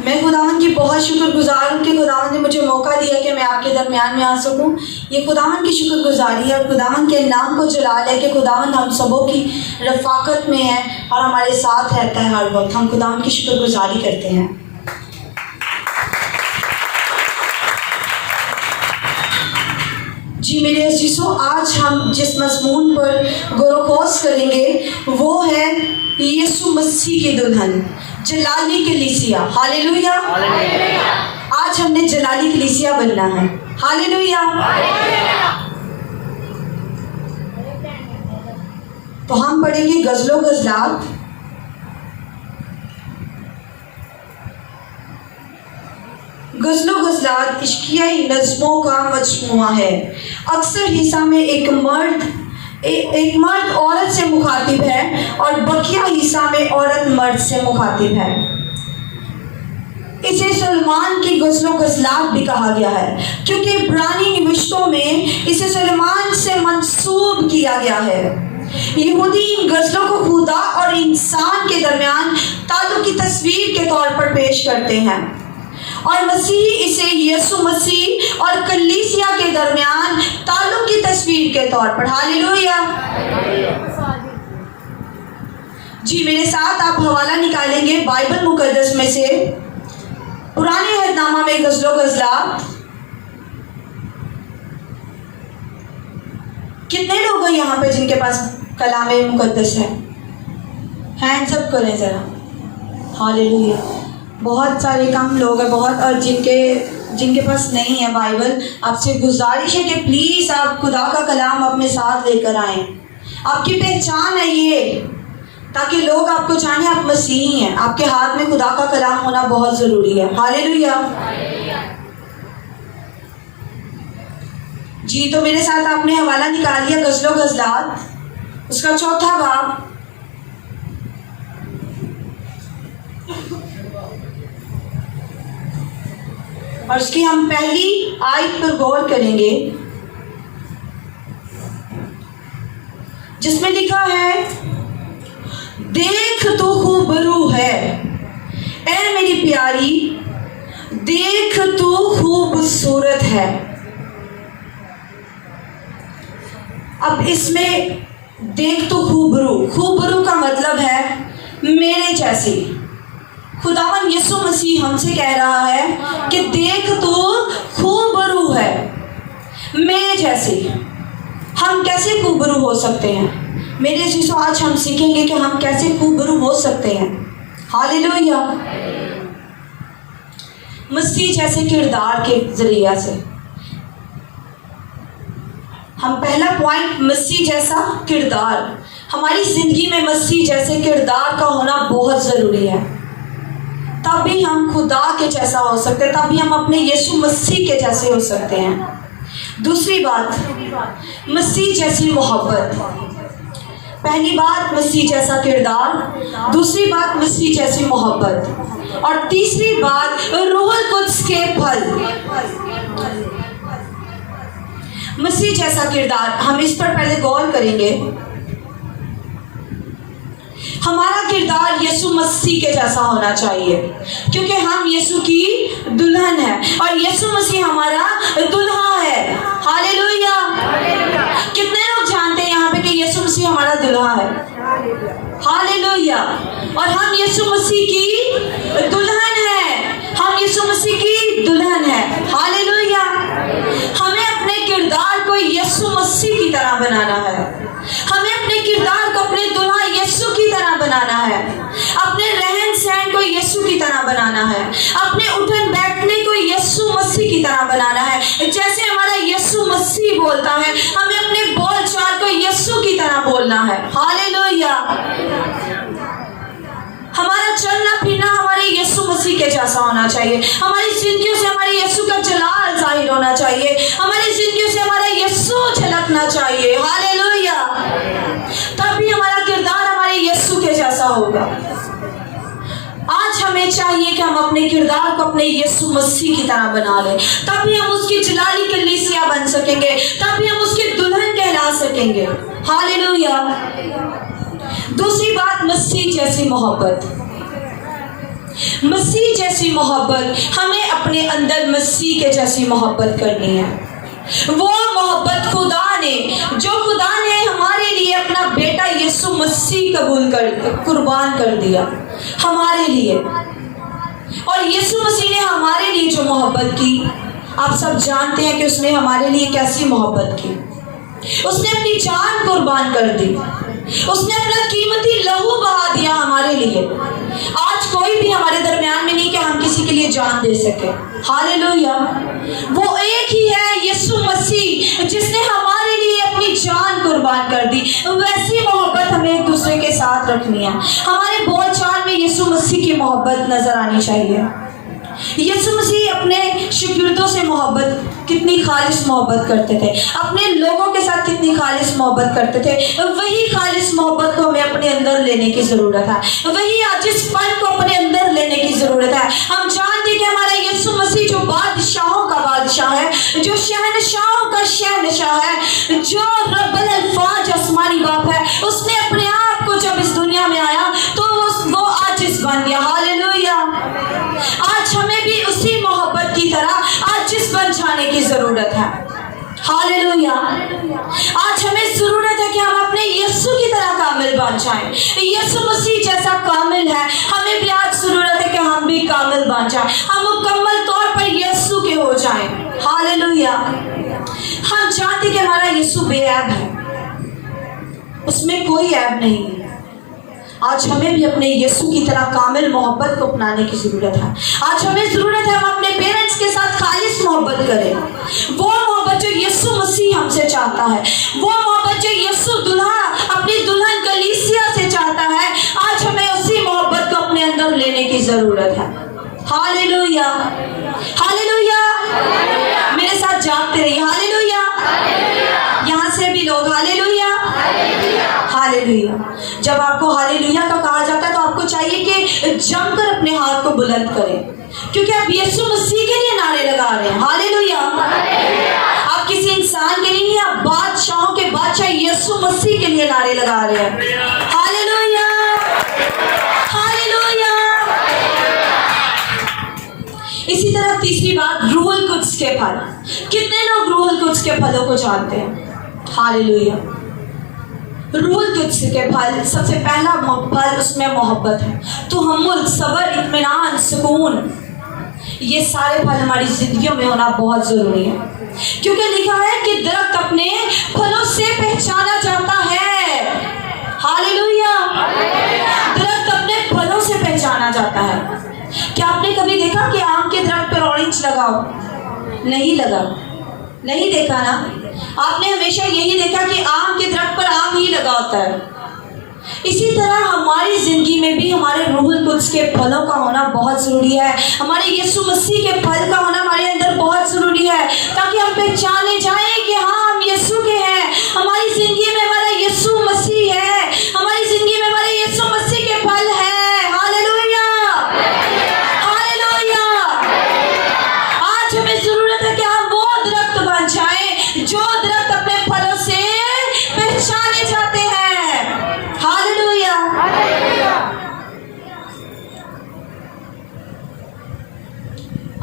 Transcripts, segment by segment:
मैं खुदावन की बहुत शुक्रगुजार हूँ कि खुदावन ने मुझे मौका दिया कि मैं आपके दरमियान में आ सकूँ। ये खुदावन की शुक्रगुजारी है और खुदावन के नाम को जलाल है कि खुदावन हम सबों की रफ़ाकत में है और हमारे साथ रहता है हर वक्त। हम खुदावन की शुक्रगुजारी करते हैं। जी मेरे अज़ीज़ों, आज हम जिस मज़मून पर गौर-व-फ़िक्र करेंगे वो है यीशु मसीह की दुल्हन, जलाली कलीसिया। हालेलुया। आज हमने जलाली कलीसिया बनना है। हालेलुया। तो हम पढ़ेंगे गज़लो गज़लात, गज़लो गज़लात इश्कियाई नज़्मों का मजमूआ है। अक्सर हिस्सा में एक मर्द औरत से मुखातिब है और बकिया हिस्सा में औरत मर्द से मुखातिब है। इसे सुलेमान की गज़लो गज़लात भी कहा गया है क्योंकि इब्रानी निविश्तों में इसे सुलेमान से मंसूब किया गया है। यहूदी इन गज़लों को खुदा और इंसान के दरमियान ताल्लुक़ की तस्वीर के तौर पर पेश करते हैं और मसीह इसे यीशु मसीह और कलीसिया के दरमियान ताल्लुक़ की तस्वीर के तौर पर। हालेलुया। जी मेरे साथ आप हवाला निकालेंगे बाइबल मुकद्दस में से पुराने अहदनामा में गज़लो गज़लात। कितने लोग हैं यहाँ पे जिनके पास कलामे मुकद्दस है? हैंड्स अप करें ज़रा। हालेलुया। बहुत सारे कम लोग हैं, बहुत, और जिनके पास नहीं है बाइबल, आपसे गुजारिश है कि प्लीज़ आप खुदा का कलाम अपने साथ लेकर आएँ। आपकी पहचान है ये, ताकि लोग आपको जाने आप मसीही हैं। आपके हाथ में खुदा का कलाम होना बहुत ज़रूरी है। हालेलुया। जी तो मेरे साथ आपने हवाला निकाल लिया गज़लो गज़लात, उसका चौथा बाब। और उसकी हम पहली आयत पर गौर करेंगे जिसमें लिखा है, देख तो खूबरू है ऐ मेरी प्यारी, देख तो खूबसूरत है। अब इसमें देख तो खूबरू का मतलब है मेरे जैसी। खुदावन यीशु मसीह हमसे कह रहा है कि देख तो खूबरू है मेरे जैसे। हम कैसे खूबरू हो सकते हैं? मेरे अज़ीज़ों, आज हम सीखेंगे कि हम कैसे खूबरू हो सकते हैं। हालेलुया। मसीह जैसे किरदार के ज़रिए से हम पहला पॉइंट, मसीह जैसा किरदार। हमारी ज़िंदगी में मसीह जैसे किरदार का होना बहुत ज़रूरी है, तभी हम खुदा के जैसा हो सकते हैं, तभी हम अपने यीशु मसीह के जैसे हो सकते हैं। दूसरी बात, मसीह जैसी मोहब्बत। पहली बात मसीह जैसा किरदार, दूसरी बात मसीह जैसी मोहब्बत, और तीसरी बात रूहुल कुद्स के फल। मसीह जैसा किरदार, हम इस पर पहले गौर करेंगे। हमारा किरदार यीशु मसीह के जैसा होना चाहिए क्योंकि हम यीशु की दुल्हन है और यीशु मसीह हमारा दुल्हा है। हालेलुया। कितने लोग जानते हैं यहाँ पे कि यीशु मसीह हमारा दुल्हा है? हालेलुया। और हम यीशु मसीह की दुल्हन है, हम यीशु मसीह की दुल्हन है। हालेलुया। हमें अपने किरदार को यीशु मसीह की तरह बनाना है। हमें अपने किरदार को अपने दुल्हा यीशु की तरह बनाना है, अपने रहन सहन को यीशु की तरह बनाना है, अपने उठन बैठने को यीशु मसीह की तरह बनाना है। जैसे हमारा यीशु मसीह बोलता है, हमें अपने बोलचाल को यीशु की तरह बोलना है। हालेलुया। हमारा चलना फिरना हमारे यीशु मसीह के जैसा होना चाहिए। हमारी जिंदगियों से हमारे यीशु का जलाल जाहिर होना चाहिए। हमारी जिंदगियों से हमारा यीशु झलकना चाहिए। हालेलुया। तभी हमारा किरदार हमारे यीशु के जैसा होगा। आज हमें चाहिए कि हम अपने किरदार को अपने यीशु मसीह की तरह बना लें, तभी हम उसकी जलाली कलीसिया बन सकेंगे, तभी हम उसकी दुल्हन कहला सकेंगे। हालेलुया। दूसरी बात, मसीह जैसी मोहब्बत। मसीह जैसी मोहब्बत, हमें अपने अंदर मसीह के जैसी मोहब्बत करनी है। वो मोहब्बत खुदा ने हमारे लिए अपना बेटा यीशु मसीह कुर्बान कर दिया हमारे लिए। और यीशु मसीह ने हमारे लिए जो मोहब्बत की, आप सब जानते हैं कि उसने हमारे लिए कैसी मोहब्बत की। उसने अपनी जान कुर्बान कर दी, उसने अपना कीमती लहू बहा दिया हमारे लिए। आज कोई भी हमारे दरमियान में नहीं कि हम किसी के लिए जान दे सके। हालेलुया। वो एक ही है यीशु मसीह जिसने हमारे लिए अपनी जान कुर्बान कर दी। वैसी मोहब्बत हमें एक दूसरे के साथ रखनी है। हमारे बोलचाल में यीशु मसीह की मोहब्बत नजर आनी चाहिए। यीशु मसीह अपने शागिर्दों से मोहब्बत, कितनी खालिस मोहब्बत करते थे, अपने लोगों के साथ कितनी खालिस मोहब्बत करते थे। वही खालिस मोहब्बत को हमें अपने अंदर लेने की ज़रूरत है, वही आजिज़पन को अपने अंदर लेने की ज़रूरत है। हम जानते हैं कि हमारा यीशु मसीह जो बादशाहों का बादशाह है, जो शहनशाहों का शहनशाह है, जो रब्बुल अल्फाज आसमानी बाप है, उसने अपने आप को जब इस दुनिया में आया तो वो आजिज़ बन गया। हालेलुया। आज हमें भी उसी मोहब्बत की तरह आजिज़ बन जाने की ज़रूरत है। हालेलुया। आज हमें ज़रूरत है कि हम अपने यीशु की तरह कामिल बन जाएं। यीशु मसीह जैसा कामिल है, हमें भी आज ज़रूरत है कि हम भी कामिल बन जाएं, हम मुकम्मल तौर पर यीशु के हो जाएं। हालेलुया। हम जानते हैं कि हमारा यीशु बेऐब है, उसमें कोई ऐब नहीं है। आज हमें भी अपने यीशु की तरह कामिल मोहब्बत को अपनाने की ज़रूरत है। आज हमें ज़रूरत है हम अपने पेरेंट्स के साथ खालिस मोहब्बत करें। वो मोहब्बत जो यीशु मसीह हमसे चाहता है, वो मोहब्बत जो यीशु दूल्हा अपनी दुल्हन कलीसिया से चाहता है, आज हमें उसी मोहब्बत को अपने अंदर लेने की ज़रूरत है। हालेलुया। हालेलुया। मेरे साथ जागते रहिए। हालेलुया। यहाँ से भी लोग हालेलुया। हालेलुया। जब आपको हालेलुया का कहा जाता है तो आपको चाहिए कि जमकर अपने हाथ को बुलंद करें, क्योंकि आप यीशु मसीह के लिए नारे लगा रहे हैं। हालेलुया। आप किसी इंसान के लिए, आप बादशाहों के बादशाह यीशु मसीह के लिए नारे लगा रहे हैं। हालेलुया। हालेलुया। इसी तरह तीसरी बात, रूहुल कुद्स के फल। कितने लोग रूहुल कुद्स के फलों को जानते हैं? हालेलुया। रूहुल कुद्स के फल, सबसे पहला फल उसमें मोहब्बत है। तो हम सब्र, इत्मीनान, सुकून, ये सारे फल हमारी जिंदगियों में होना बहुत ज़रूरी है, क्योंकि लिखा है कि दरख्त अपने फलों से पहचाना जाता है। हालेलुया। दरख्त अपने फलों से पहचाना जाता है। क्या आपने कभी देखा कि आम के दरख्त पर ऑरेंज लगाओ? नहीं लगा, नहीं देखा ना। आपने हमेशा यही देखा कि आम के दरख्त पर आम ही लगा होता है। इसी तरह हमारी जिंदगी में भी हमारे रूहुल कुद्स के फलों का होना बहुत ज़रूरी है। हमारे यीशु मसीह के फल का होना हमारे अंदर बहुत ज़रूरी है, ताकि हम पहचाने जाएं कि हाँ, हम यीशु के हैं। हमारी ज़िंदगी में हमारा यीशु मसीह है, हमारी ज़िंदगी में हमारे यीशु मसीह के फल हैं। हालेलुया। हालेलुया। आज हमें ज़रूरत है कि हम वो दरख्त बन जाएं जो दरख्त अपने फलों से पहचाने जाते हैं। हालेलुया।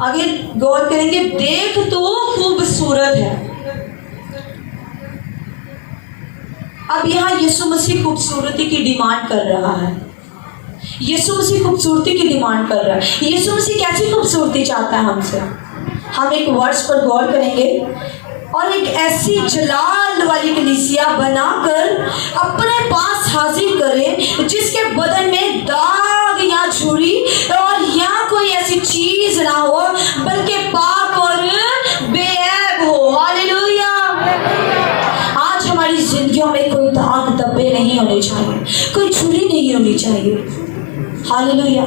आगे गौर करेंगे, देख तो खूबसूरत है। अब यहाँ यीशु मसीह खूबसूरती की डिमांड कर रहा है। यीशु मसीह खूबसूरती की डिमांड कर रहा है। यीशु मसीह कैसी खूबसूरती चाहता है हमसे? हम एक वर्ड्स पर गौर करेंगे, और एक ऐसी जलाल वाली कलीसिया बनाकर अपने पास हाजिर करें जिसके बदन में दाग या झुर्री और या कोई ऐसी चीज ना हो, बल्कि पाक और बेऐब हो। हालेलुया। आज हमारी जिंदगियों में कोई दाग धब्बे नहीं होने चाहिए, कोई झुर्री नहीं होनी चाहिए। हालेलुया।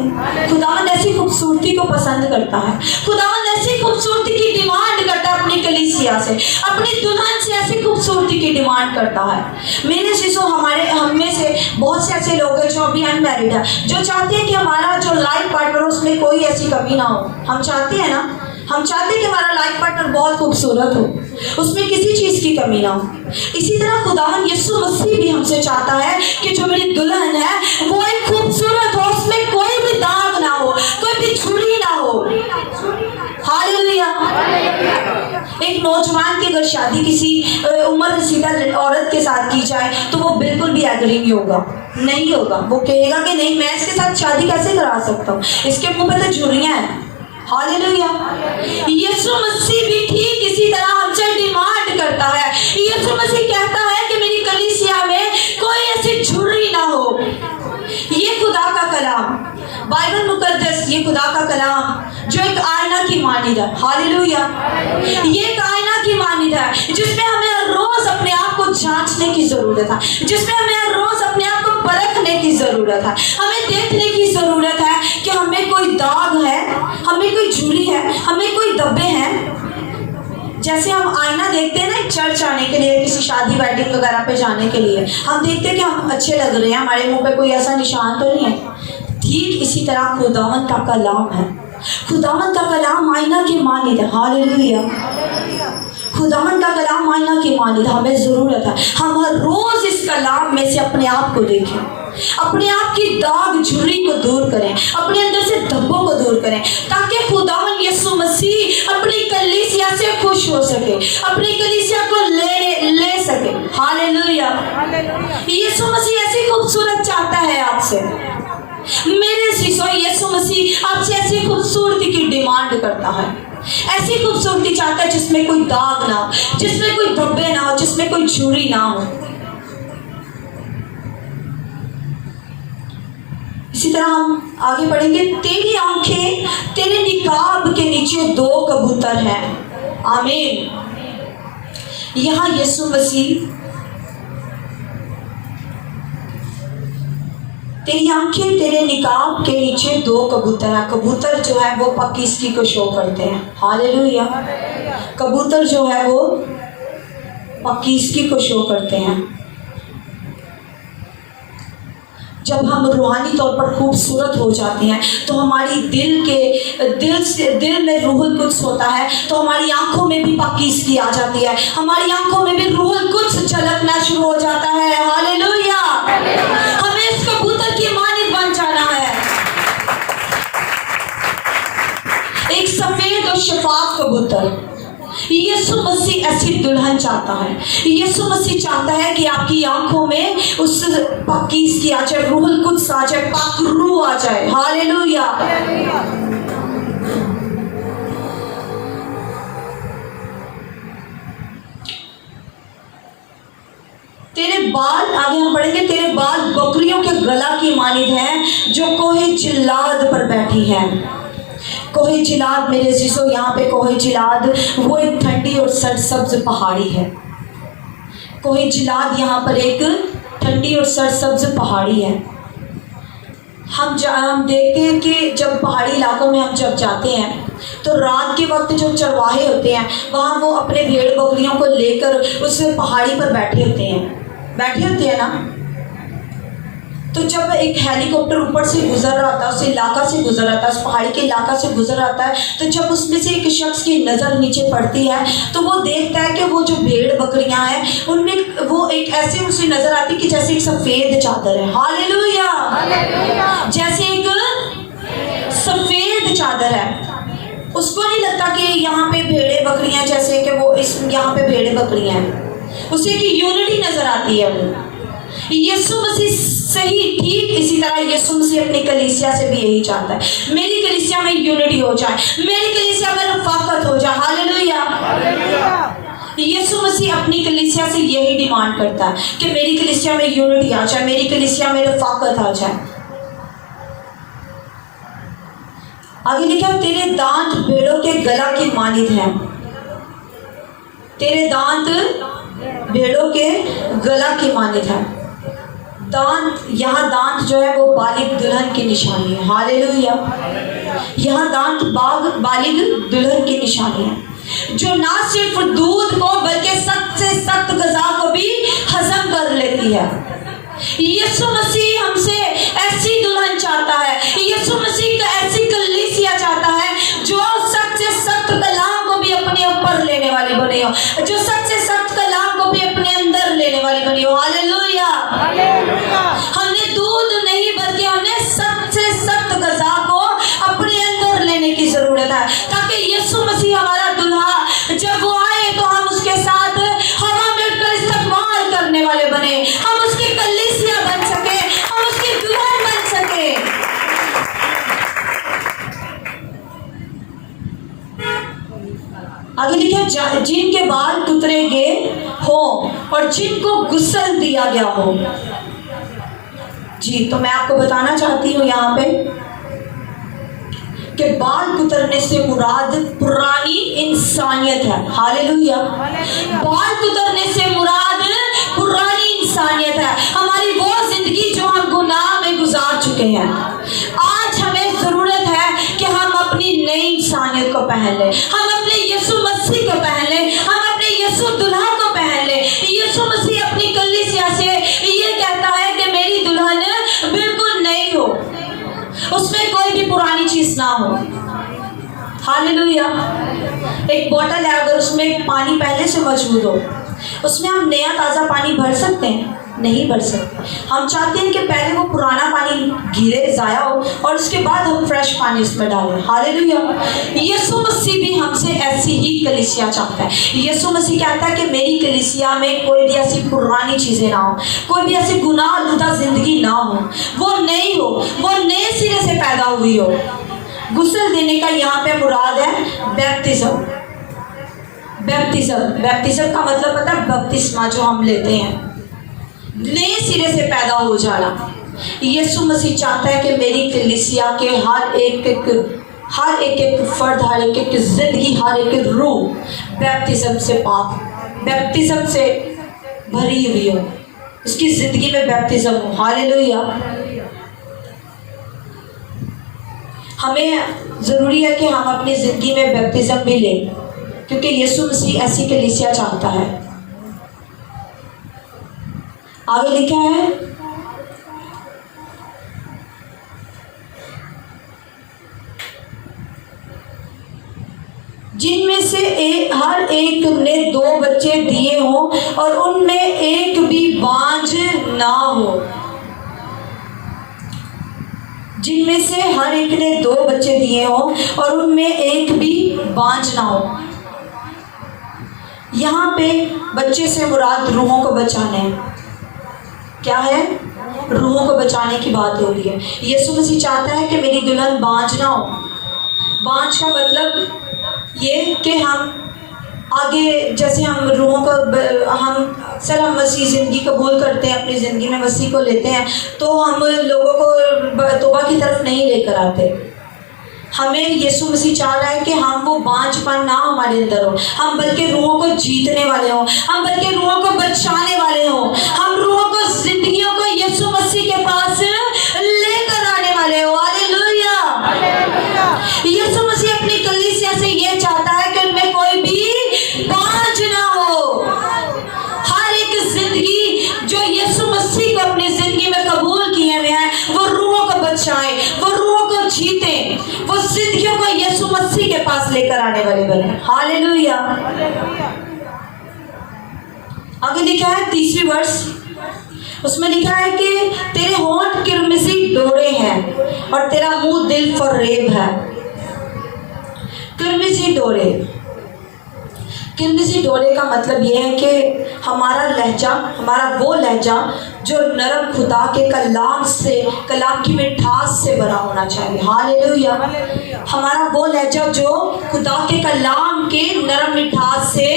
खुदावंद ऐसी खूबसूरती को पसंद करता है। खुदावंद ऐसी खूबसूरती की डिमांड करता है अपनी कलीसिया से, अपनी दुल्हन से ऐसी खूबसूरती की डिमांड करता है। मेरे शिशु, हम में से बहुत से ऐसे लोग हैं जो अभी अनमैरिड है, जो चाहते हैं कि हमारा जो लाइफ पार्टनर उसमें कोई ऐसी कमी ना हो। हम चाहते हैं ना, हम चाहते हैं कि हमारा लाइफ पार्टनर बहुत खूबसूरत हो, उसमें किसी चीज़ की कमी ना हो। इसी तरह खुदावंद यीशु मसीह भी हमसे चाहता है कि जो मेरी दुल्हन है वो एक खूबसूरत हो, उसमें कोई भी दाग ना हो, कोई भी झुर्री ना हो। हालेलुया। एक नौजवान की अगर शादी किसी उम्र रसीदा औरत के साथ की जाए तो वो बिल्कुल भी एग्री नहीं होगा। वो कहेगा कि नहीं, मैं इसके साथ शादी कैसे करा सकता हूँ, इसके मुंह पे तो झुर्रियां हैं। हालेलुया। यीशु मसीह भी ठीक इसी तरह हमसे डिमांड करता है। यीशु मसीह कहता है कि मेरी कलीसिया में कोई ऐसी झुर्री ना हो। ये खुदा का कलाम, बाइबल मुकद्दस, ये खुदा का कलाम जो एक आईना की मानिंद है। हालेलुया। ये एक आईना की मानिंद है जिसमें हमें हर रोज अपने आप को जांचने की जरूरत है, जिसमें हमें हर रोज अपने आप को परखने की जरूरत है। हमें देखने की जरूरत है कि हमें कोई दाग है, हमें कोई झुर्री है, हमें कोई धब्बे हैं। जैसे हम आईना देखते हैं ना चर्च आने के लिए, किसी शादी वेडिंग वगैरह पे जाने के लिए, हम देखते हैं कि हम अच्छे लग रहे हैं, हमारे मुंह पे कोई ऐसा निशान तो नहीं है। ठीक इसी तरह खुदावंद का कलाम है। खुदावंद का कलाम आईना की मानिंद है। हालेलुया। खुदावंद का कलाम आईना की मानिंद, हमें जरूरत है हम हर रोज इस कलाम में से अपने आप को देखें, अपने आप की दाग झुर्री को दूर करें, अपने अंदर से धब्बों को दूर करें, ताकि खुदावंद यीशु मसीह अपनी कलीसिया से खुश हो सके, अपनी कलीसिया को ले सके। हालेलुया। यीशु मसीह ऐसी खूबसूरत चाहता है आपसे, मेरे शीशो यीशु मसीह आपसे ऐसी खूबसूरती की डिमांड करता है। ऐसी खूबसूरती चाहता है जिसमें कोई दाग ना हो, जिसमें कोई धब्बे ना हो, जिसमें कोई झुर्री ना हो। इसी तरह हम आगे बढ़ेंगे। तेरी आंखें, तेरे निकाब के नीचे 2 कबूतर हैं। आमीन। यहाँ यीशु मसीह, तेरी आंखें तेरे निकाब के नीचे 2 कबूतर है। कबूतर जो है वो पक्कीज़गी को शो करते हैं। हालेलुया। कबूतर जो है वो पक्कीज़गी को शो करते हैं। जब हम रूहानी तौर पर खूबसूरत हो जाते हैं तो हमारी दिल में रूहुल कुद्स होता है, तो हमारी आंखों में भी पाकीज़गी आ जाती है, हमारी आंखों में भी रूहुल कुद्स झलकना शुरू हो जाता है। हालेलुया। हमें इस कबूतर की मानिंद बन जाना है, एक सफेद और शफाफ कबूतर। यीशु मसीह ऐसी दुल्हन चाहता है। यीशु मसीह चाहता है कि आपकी आंखों में उस पाकीज़गी आ जाए, रूहुल कुद्स आ जाए, पाक रूह आ जाए। हालेलुया। तेरे बाल, आगे हम पढ़ेंगे, तेरे बाल बकरियों के गला की मानिंद हैं जो कोहे जिलाद पर बैठी है। कोहे जिलाद, मेरे जीसो, यहाँ पे कोहे जिलाद वो एक ठंडी और सरसब्ज पहाड़ी है। कोहे जिलाद यहाँ पर एक ठंडी और सरसब्ज पहाड़ी है। हम देखते हैं कि जब पहाड़ी इलाकों में हम जब जाते हैं तो रात के वक्त जो चरवाहे होते हैं वहाँ वो अपने भेड़ बकरियों को लेकर उस पहाड़ी पर बैठे होते हैं ना। तो जब एक हेलीकॉप्टर ऊपर से गुजर रहा था, उस इलाका से गुजर रहा था, उस पहाड़ी के इलाका से गुजर रहा है, तो जब उसमें से एक शख्स की नज़र नीचे पड़ती है तो वो देखता है कि वो जो भेड़ बकरियां हैं उनमें वो एक ऐसे उसे नज़र आती कि जैसे एक सफ़ेद चादर है। हालेलुया। जैसे एक सफ़ेद चादर है। उसको नहीं लगता कि यहाँ पे भेड़े बकरियां, जैसे कि वो इस यहाँ पे भेड़े बकरियां हैं, उसे की यूनिटी नज़र आती है। वो यीशु मसीह सही ठीक इसी तरह यीशु मसीह अपनी कलीसिया से भी यही चाहता है। मेरी कलीसिया में यूनिटी हो जाए, मेरी कलीसिया में रफ़ाकत हो जाए। हालेलुया। यीशु मसीह अपनी कलीसिया से यही डिमांड करता है कि मेरी कलीसिया में यूनिटी आ जाए, मेरी कलीसिया में रफ़ाकत आ जाए। आगे लिखा, तेरे दांत भेड़ों के गला की मानिंद हैं। तेरे दांत भेड़ों के गला की मानिंद है। दांत, यहाँ दांत जो है वो बालिग दुल्हन की निशानी है। हालेलुया। यहाँ दांत बालिग दुल्हन की निशानी है जो ना सिर्फ दूध को बल्कि सख्त से सख्त ग़िज़ा को भी हजम कर लेती है। यीशु मसीह हमसे ऐसी दुल्हन चाहता है। यीशु मसीह का ऐसी कलीसिया चाहता है जो सख्त से सख्त कलाम को भी अपने ऊपर लेने वाली बनी हो, जो सख्त से सख्त कलाम को भी अपने अंदर लेने वाली बनी हो। हालेलुया। हमने दूध नहीं बल्कि हमने सख्त से सख्त ग़िज़ा को ज़रूरत है, ताकि यीशु मसीह हमारा दुल्हा जब वो आए तो हम उसके साथ हवा में उठकर इस्तकबाल करने वाले बने, हम उसकी कलीसिया बन सके, हम उसकी दुल्हन बन सके। आगे लिखे, जिनके बाल कुतरे गए हो और जिनको गुस्ल दिया गया हो। जी, तो मैं आपको बताना चाहती हूँ यहाँ पे कि बाल कुतरने से मुराद पुरानी इंसानियत है। हालेलुया। बाल कुतरने से मुराद पुरानी इंसानियत है, हमारी वो जिंदगी जो हम गुनाह में गुजार चुके हैं। आज हमें जरूरत है कि हम अपनी नई इंसानियत को पहन लें, हम अपने यीशु मसीह को पहन लें, हम अपने यीशु दुल्हा को पहन लें। यीशु मसीह अपनी कलीसिया से ये कहता है कि मेरी दुल्हन बिल्कुल नई हो, उसमें कोई भी पुरानी चीज ना हो। हालेलुया। एक बोतल है, अगर उसमें पानी पहले से मौजूद हो, उसमें हम नया ताज़ा पानी भर सकते हैं? नहीं भर सकते। हम चाहते हैं कि पहले वो पुराना पानी गिरे, ज़ाया हो, और उसके बाद हम फ्रेश पानी उसमें डालें। हालेलुया। यीशु मसीह भी हमसे ऐसी ही कलीसिया चाहता है। यीशु मसीह कहता है कि मेरी कलीसिया में कोई भी ऐसी पुरानी चीज़ें ना हो, कोई भी ऐसी गुनाह आलूदा जिंदगी ना हो, वो नई हो, वो नए सिरे से पैदा हुई हो। गुस्ल देने का यहाँ पे मुराद है बैप्टिज्म। बैप्टिज्म का मतलब पता है? बपतिस्मा जो हम लेते हैं, नए सिरे से पैदा हो जाना। यीशु मसीह चाहता है कि मेरी कलीसिया के हर एक फर्द, हर एक जिंदगी, हर एक रूह बैप्टिज्म से पाक, बैप्टिज्म से भरी हुई हो, उसकी जिंदगी में बैप्टिज्म हो। हालेलुया। हमें ज़रूरी है कि हम अपनी ज़िंदगी में बैप्टिज्म भी लें, क्योंकि यीशु मसीह ऐसी कलीसिया चाहता है। आगे लिखा है, जिनमें से हर एक ने 2 बच्चे दिए हों और उनमें एक भी बांझ ना हो। जिनमें से हर एक ने 2 बच्चे दिए हों और उनमें एक भी बांझ ना हो। यहाँ पे बच्चे से मुराद रूहों को बचाने हैं। क्या है? रूहों को बचाने की बात हो रही है। यीशु मसीह चाहता है कि मेरी दुल्हन बांझ ना हो। बांझ का मतलब ये कि हम आगे, जैसे हम रूहों को, हम मसीह ज़िंदगी कबूल करते हैं, अपनी ज़िंदगी में मसीह को लेते हैं, तो हम लोगों को तौबा की तरफ नहीं लेकर आते। हमें यीशु मसीह चाह रहा है कि हम वो बांझपन ना हमारे अंदर हो, हम बल्कि रूहों को जीतने वाले हों, हम बल्कि रूहों को बचाने वाले हों, हम रूहों को, जिंदगियों को यीशु मसीह के पास लेकर आने वाले हो। हालेलुया। यीशु मसीह अपनी कलीसिया से ये चाहता है कि उनमें कोई भी बांझ ना हो। हर एक जिंदगी जो यीशु मसीह को अपनी जिंदगी में कबूल किए हुए हैं, वो रूहों को बचाएं, वो रूहों को जीतें, वो जिंदगियों को यीशु मसीह के पास लेकर आने वाले बने। हालेलुया। आगे लिखा है 30वीं वर्ष, उसमें लिखा है कि तेरे होंठ किरमिजी डोरे हैं और तेरा मुंह दिल फरेब है। किरमिजी डोरे, किरमिजी डोरे का मतलब यह है कि हमारा लहजा, हमारा वो लहजा जो नरम खुदा के कलाम से, कलाम की मिठास से भरा होना चाहिए। हालेलुया। हमारा वो लहजा जो खुदा के कलाम के नरम मिठास से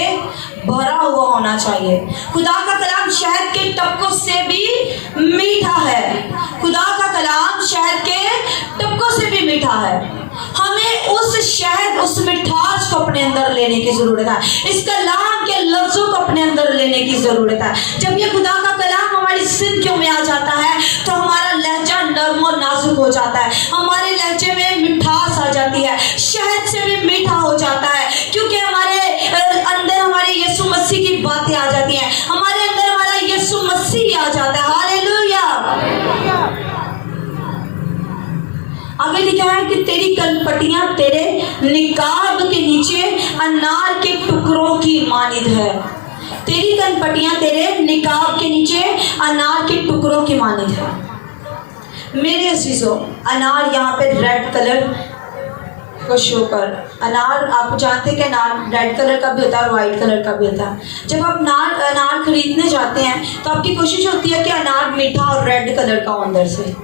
भरा हुआ होना चाहिए। खुदा का कलाम शहद के टपकों से भी मीठा है। खुदा का कलाम शहद के टपकों से भी मीठा है। हमें उस शहद, उस मिठास को अपने अंदर लेने की जरूरत है, इस कलाम के लफ्जों को अपने अंदर लेने की जरूरत है। जब ये खुदा का कलाम हमारी जिंदगियों में आ जाता है तो हमारा लहजा नरम और नाजुक हो जाता है, हमारे लहजे में मिठास आ जाती है, शहद से भी मीठा हो जाता है, क्योंकि हमारे अंदर हमारे यीशु मसीह की बातें आ जाती हैं, हमारे अंदर हमारा यीशु मसीह आ जाता है। हालेलुया। आगे लिखा है कि तेरी कनपटियां तेरे निकाब के नीचे अनार के टुकड़ों की मानिद है। तेरी कनपटियां तेरे निकाब के नीचे अनार के टुकड़ों की मानिद है। मेरे अजीजों, अनार यहाँ पे रेड कलर को शो कर। अनार आप जानते हैं कि अनार रेड कलर का भी होता है और वाइट कलर का भी होता है। जब आप अनार खरीदने जाते हैं तो आपकी कोशिश होती है कि अनार मीठा और रेड कलर का हो अंदर से।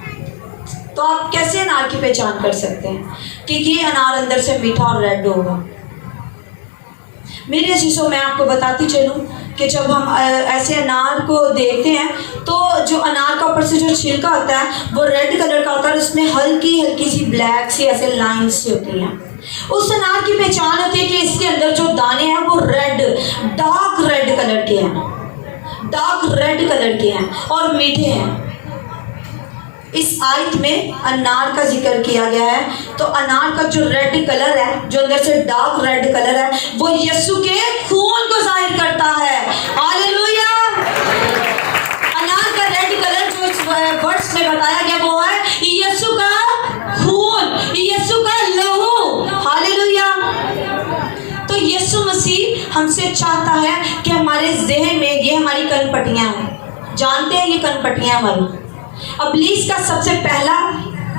तो आप कैसे अनार की पहचान कर सकते हैं कि ये अनार अंदर से मीठा और रेड होगा? मेरे अजीजों, मैं आपको बताती चलूँ कि जब हम ऐसे अनार को देखते हैं तो जो अनार का ऊपर से जो छिलका होता है वो रेड कलर का होता है और उसमें हल्की हल्की सी ब्लैक सी ऐसे लाइन्स सी होती हैं। उस अनार की पहचान होती है कि इसके अंदर जो दाने हैं वो डार्क रेड कलर के हैं, डार्क रेड कलर के हैं और मीठे हैं। इस आयत में अनार का जिक्र किया गया है, तो अनार का जो रेड कलर है, जो अंदर से डार्क रेड कलर है, वो यीशु के खून को जाहिर करता है। हालेलुया। अनार का रेड कलर जो इस वर्ष में बताया गया वो है यीशु का खून, यीशु का लहू। हालेलुया। तो यीशु मसीह हमसे चाहता है कि हमारे ज़हन में ये हमारी कनपटियां हैं, जानते हैं ये कनपटियां हमारी। इब्लीस का सबसे पहला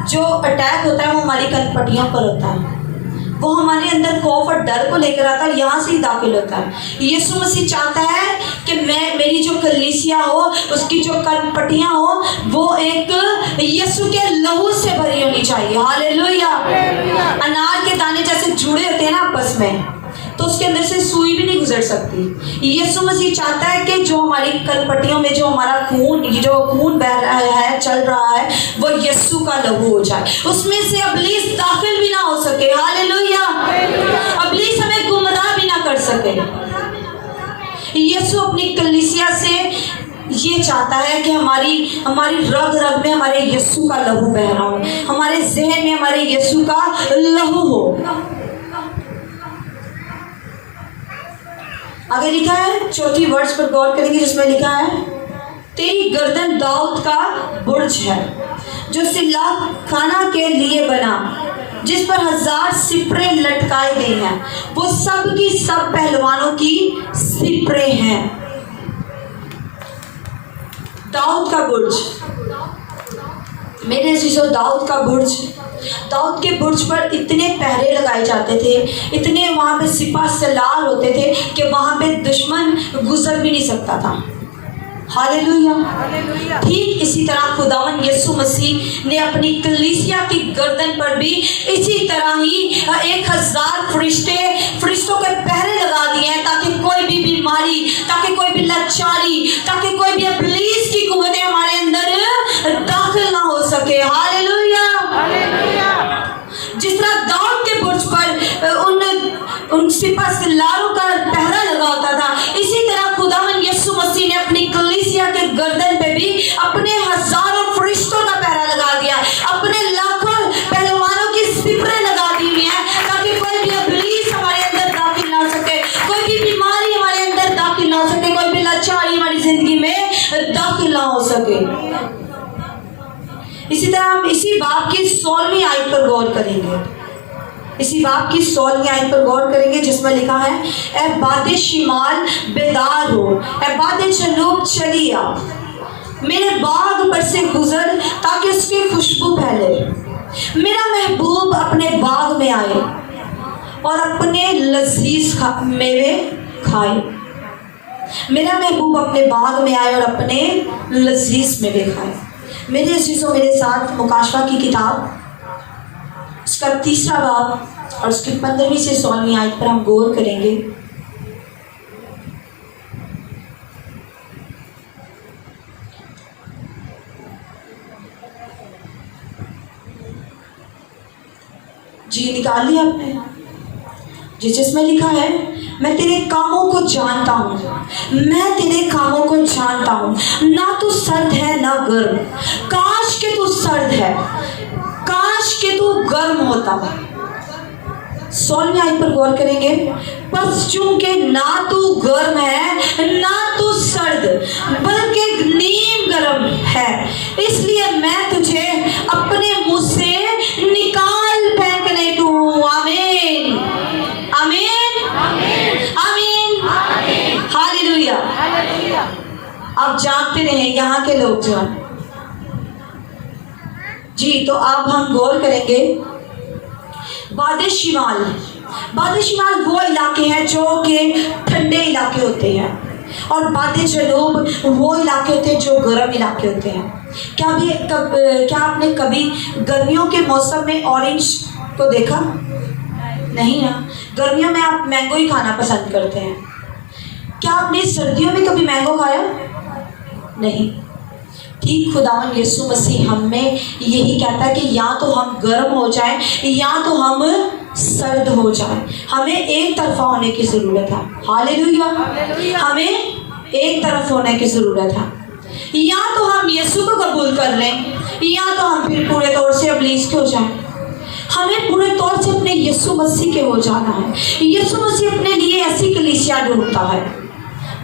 जो अटैक होता है वो हमारी कनपटियों पर होता है। वो हमारे अंदर खौफ और डर को लेकर आता है, यहाँ से ही दाखिल होता है। यीशु मसीह चाहता है कि मेरी जो कलीसिया हो, उसकी जो कनपटियाँ हो, वो एक यीशु के लहू से भरी होनी चाहिए। हालेलुया। अनार के दाने जैसे जुड़े होते हैं ना आपस में, तो उसके अंदर से सुई भी नहीं गुजर सकती। यीशु मसीह चाहता है कि जो हमारी कनपटियों में जो हमारा खून, ये जो खून बह रहा है, चल रहा है, वो यीशु का लहू हो जाए, उसमें से इब्लीस दाखिल भी ना हो सके। हालेलुया। इब्लीस हमें गुमराह भी ना कर सके। यीशु अपनी कलीसिया से ये चाहता है कि हमारी रग रग में हमारे यीशु का लहू बह रहा हो, हमारे ज़हन में हमारे यीशु का लहू हो। आगे लिखा है, चौथी वर्ष पर गौर करेंगे, जिसमें लिखा है, तेरी गर्दन दाऊद का बुर्ज है जो सिल्ला खाना के लिए बना, जिस पर 1000 सिपरे लटकाए गए हैं, वो सब की सब पहलवानों की सिपरे हैं। दाऊद का बुर्ज, मेरे अजीजों, दाऊद का बुर्ज, दाऊद के बुर्ज पर इतने पहरे लगाए जाते थे, इतने वहाँ पे सिपा सलार होते थे कि वहाँ पे दुश्मन गुजर भी नहीं सकता था। हालेलुया। ठीक इसी तरह खुदावन यीशु मसीह ने अपनी कलीसिया की गर्दन पर भी इसी तरह ही 1000 फरिश्तों के पहरे लगा दिए हैं, ताकि कोई भी बीमारी, ताकि कोई भी लाचारी, ताकि कोई भी इब्लीस की कुव्वतें हमारे अंदर दाखिल ना हो सके। हालेलुया। जिस तरह दाऊद के बुर्ज पर उन सिपा सलारों का पहरा लगा होता था, इसी तरह खुदावन यीशु मसीह ने अपनी कलीसिया के गर्दन पे भी अपने 1000 फरिश्तों का पहरा लगा दिया, अपने लाखों पहलवानों की सिपरें लगा दी हुई हैं, ताकि कोई भी इब्लीस हमारे अंदर दाखिल ना हो सके, कोई भी बीमारी हमारे अंदर दाखिल ना हो सके, कोई भी लाचारी हमारी जिंदगी में दाखिल ना हो सके। इसी तरह हम इसी बाब की 16वीं आयत पर गौर करेंगे, इसी बाब की 16वीं आयत पर गौर करेंगे, जिसमें लिखा है, ए बादे शिमाल बेदार हो, ए बादे चनूब चली आ, मेरे बाग पर से गुजर ताकि उसकी खुशबू फैले। मेरा महबूब अपने बाग में आए और अपने लजीज मेवे खाए। मेरा महबूब अपने बाग में आए और अपने लजीज मेवे खाए। मेरे अजीजों, मेरे साथ मुकाशवा की किताब, उसका 3रा बाब और उसकी 15वीं से 16वीं आयत पर हम गौर करेंगे। जी निकाल लिया आपने? जिसमें लिखा है, मैं तेरे कामों को जानता हूँ, मैं तेरे कामों को जानता हूँ, ना तू सर्द है ना गर्म, काश के तू सर्द है, काश के तू गर्म होता। 16वीं आयत पर गौर करेंगे, बस चूंकि ना तू गर्म है ना तू सर्द, बल्कि नीम गर्म है, इसलिए मैं तुझे अपने मुंह से निकाल फेंकने दूं। आमीन, आमीन, आमीन, हालेलुया। आप जानते रहे यहाँ के लोग जो हैं जी, तो अब हम गौर करेंगे बादेशिमाल, बादेशिमाल वो इलाके हैं जो कि ठंडे इलाके होते हैं, और बादे जनूब वो इलाके होते हैं जो गर्म इलाके होते हैं। क्या आपने कभी गर्मियों के मौसम में ऑरेंज को देखा? नहीं ना। गर्मियों में आप मैंगो ही खाना पसंद करते हैं। क्या आपने सर्दियों में कभी मैंगो खाया? नहीं। ठीक खुदावन यीशु मसीह हमें यही कहता है कि या तो हम गर्म हो जाएं या तो हम सर्द हो जाएं। हमें एक तरफा होने की ज़रूरत है। हालेलुया। हमें एक तरफ होने की ज़रूरत है। या तो हम यीशु को कबूल कर लें या तो हम फिर पूरे तौर से इब्लीस के हो जाएं। हमें पूरे तौर से अपने यीशु मसीह के हो जाना है। यीशु मसीह अपने लिए ऐसी कलीसिया ढूंढता है।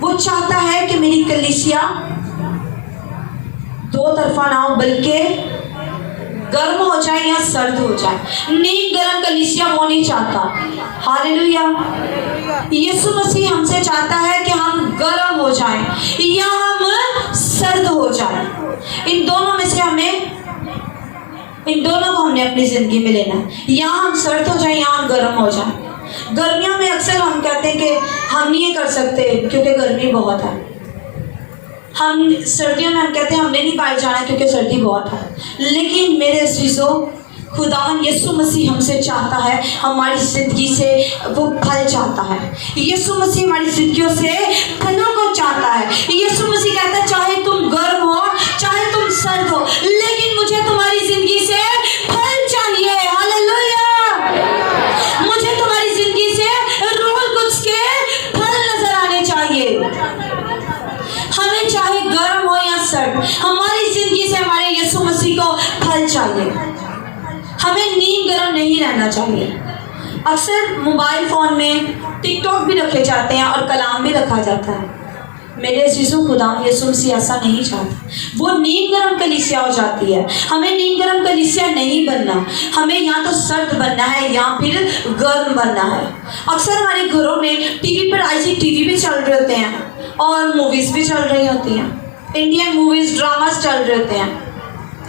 वो चाहता है कि मेरी कलीसिया दो तरफा ना हो, बल्कि गर्म हो जाए या सर्द हो जाए। नीम गर्म कलीसिया वो नहीं चाहता। हालेलुया। यीशु मसीह हमसे चाहता है कि हम गर्म हो जाएं या हम सर्द हो जाएं। इन दोनों को हमने अपनी जिंदगी में लेना है। या हम सर्द हो जाएं या हम गर्म हो जाएं। गर्मियों में अक्सर हम कहते हैं कि हम नहीं ये कर सकते क्योंकि गर्मी बहुत है। हम सर्दियों में हम कहते हैं हमने नहीं बाहर जाना क्योंकि सर्दी बहुत है। लेकिन मेरे अज़ीज़ों, खुदावन यीशु मसीह हमसे चाहता है, हमारी ज़िंदगी से वो फल चाहता है। यीशु मसीह हमारी ज़िंदगियों से फलों को चाहता है। यीशु मसीह कहता है चाहे तुम गर्म हो चाहे तुम सर्द हो, लेकिन मुझे तुम्हारी ज़िंदगी से फल चाहिए। हालेलुया। मुझे तुम्हारी ज़िंदगी से रूह कुद्स के फल नजर आने चाहिए। हमें चाहे गर्म हो या सर्द, हमारी ज़िंदगी से हमारे यीशु मसीह को फल चाहिए। हमें नींद गर्म नहीं रहना चाहिए। अक्सर मोबाइल फ़ोन में टिकटॉक भी रखे जाते हैं और कलाम भी रखा जाता है। मेरे अज़ीज़ों, खुदा यीशु मसीह ऐसा नहीं चाहता। वो नींद गर्म कलीसिया हो जाती है। हमें नींद गर्म कलीसिया नहीं बनना। हमें या तो सर्द बनना है या फिर गर्म बनना है। अक्सर हमारे घरों में टीवी पर ICTV भी चल रहे होते हैं और मूवीज़ भी चल रही होती हैं। इंडियन मूवीज़, ड्रामास चल रहे होते हैं।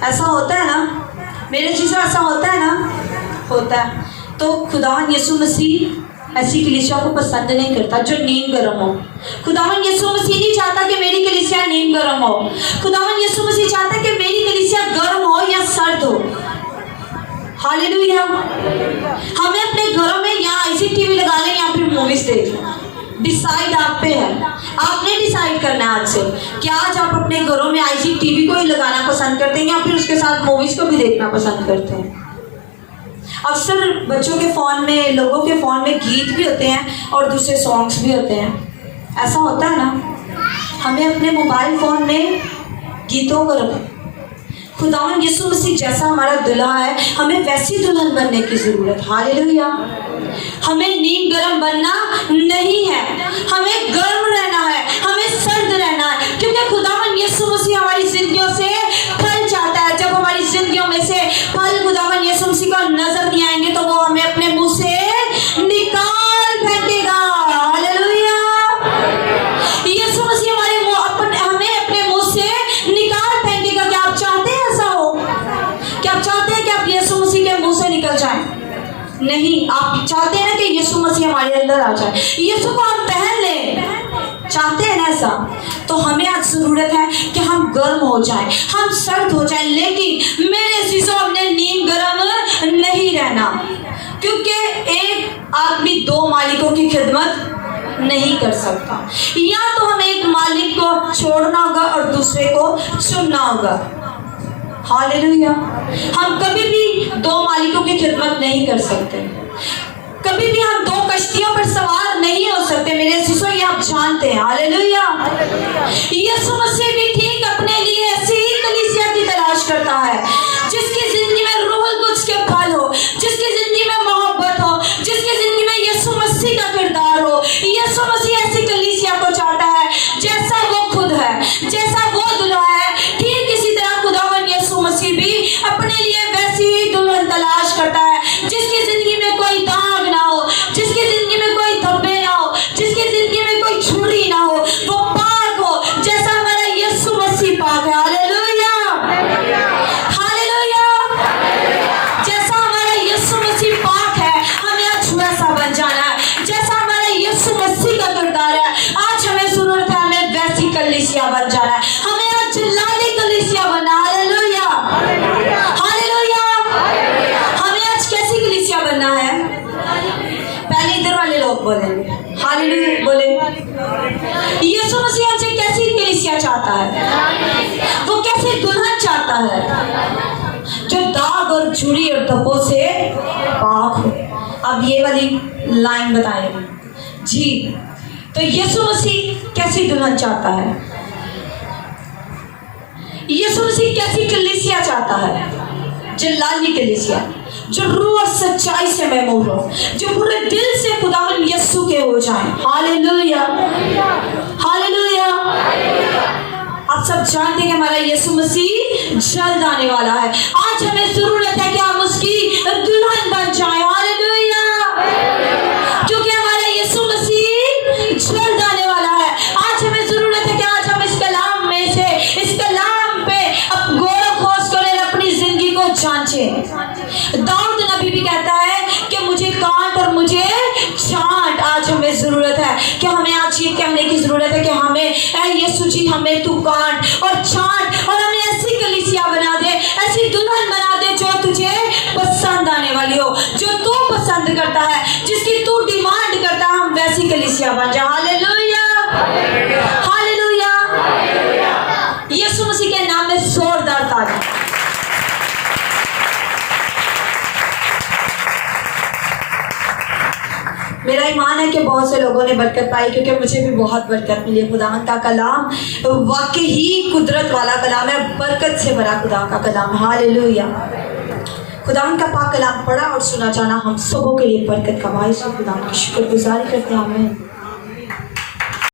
ऐसा होता है ना मेरे चीज़ें? ऐसा होता है ना? होता है। तो खुदावन यीशु मसीह ऐसी कलीसिया को पसंद नहीं करता जो नींद गर्म हो। खुदावन यीशु मसीह नहीं चाहता कि मेरी कलीसिया नींद गर्म हो। खुदावन यीशु मसीह चाहता है कि मेरी कलीसिया गर्म हो या सर्द हो। हालेलुया। हमें अपने घरों में या ICTV लगा लें या फिर मूवीज़ देख लें। डिसाइड आप पे है। आपने डिसाइड करना है आज से कि आज आप अपने घरों में ICTV को ही लगाना पसंद करते हैं या फिर उसके साथ मूवीज़ को भी देखना पसंद करते हैं। अक्सर बच्चों के फ़ोन में, लोगों के फ़ोन में गीत भी होते हैं और दूसरे सॉन्ग्स भी होते हैं। ऐसा होता है ना? हमें अपने मोबाइल फ़ोन में गीतों को रखें। खुदावन यीशु मसीह जैसा हमारा दुल्हा है, हमें वैसी दुल्हन बनने की ज़रूरत। हालेलुया। हमें नींद गर्म बनना नहीं है, हमें गर्म रहना है, हमें सर्द रहना है, क्योंकि खुदावन यीशु मसीह हमारी जिंदगियों से फल चाहता है। जब हमारी जिंदगियों में से फल खुदावन यीशु मसीह को नजर नहीं आएंगे तो वो हमें अपने मुंह से निकाल फेंकेगा। हालेलुया। यीशु मसीह हमें अपने मुंह से निकाल फेंकेगा। क्या आप चाहते हैं ऐसा हो? क्या आप चाहते हैं कि आप यीशु मसीह के मुंह से निकल जाएं? नहीं। आप चाहते हैं कि यीशु मसीह हमारे अंदर आ जाए, यीशु को हम पहन लें। चाहते हैं ना ऐसा? तो हमें आज ज़रूरत है कि हम गर्म हो जाएं, हम सर्द हो जाएं। लेकिन मेरे अज़ीज़ों, हमने नींद गर्म नहीं रहना, क्योंकि एक आदमी दो मालिकों की खिदमत नहीं कर सकता। या तो हमें एक मालिक को छोड़ना होगा और दूसरे को चुनना होगा। हालेलुया। हम कभी भी दो मालिकों की खिदमत नहीं कर सकते। कभी भी हम दो कश्तियों पर सवार नहीं हो सकते। मेरे अज़ीज़ों, ये आप जानते हैं। हालेलुया। यीशु मसीह भी ठीक अपने लिए ऐसी ही कलीसिया की तलाश करता है जिसकी जिंदगी में रूह कुद्स के फल हो, जिसकी जिंदगी में मोहब्बत हो, जिसकी जिंदगी में यीशु मसीह का किरदार हो। यीशु मसीह ऐसी कलीसिया को चाहता है जैसा वो खुद है, जैसा वो दुल्हा है। ठीक इसी तरह खुदावन यीशु मसीह भी अपने लिए वैसी ही दुल्हन तलाश करता है जिसकी जिंदगी में कोई दाग ना हो, जिसकी जिंदगी में कोई धब्बे ना हो, जिसकी जिंदगी में कोई छुरी ना हो। वो पाक हो, जैसा हमारा छुरी और धब्बों से पाक हो। अब ये वाली लाइन बताएंगे जी। तो यीशु मसीह कैसी दुल्हन चाहता है? यीशु मसीह कैसी कलीसिया चाहता है? जो लाली कलीसिया, जो रूह और सच्चाई से महमूर हो, जो पूरे दिल से खुदावन यीशु के हो जाए। Hallelujah, hallelujah. आप सब जानते हैं हमारा यीशु मसीह जल्द आने वाला है। आज हमें जरूरत है कि हम उसकी दुल्हन बन जाएं। हालेलुया, क्योंकि हमारा यीशु मसीह जल्द आने वाला है। आज हमें जरूरत है कि आज हम इस कलाम में से, इस कलाम पे अब गौर खोज करें, अपनी जिंदगी को जांचें। दाऊद नबी भी कहता है कि मुझे काट और मुझे छांट। आज हमें जरूरत है कि हमें आज ये कहने की जरूरत है कि हमें ऐ यीशु जी, हमें तू काट और छांट और हमें ऐसी कलीसिया बना दे, ऐसी दुल्हन बना दे जो तुझे पसंद आने वाली हो, जो तू पसंद करता है, जिसकी तू डिमांड करता है, हम वैसी कलीसिया बन जाए। Hallelujah, hallelujah. यीशु मसीह के नाम में जोरदार ताली। मेरा ईमान है कि बहुत से लोगों ने बरकत पाई, क्योंकि मुझे भी बहुत बरकत मिली। खुदावंद का कलाम वाकई ही कुदरत वाला कलाम है, बरकत से भरा खुदा का कलाम। हालेलुया। खुदावंद का पाक कलाम पढ़ा और सुना जाना हम सबों के लिए बरकत का बाइस हो। खुदा की शुक्रगुजारी करते हैं। आमीन।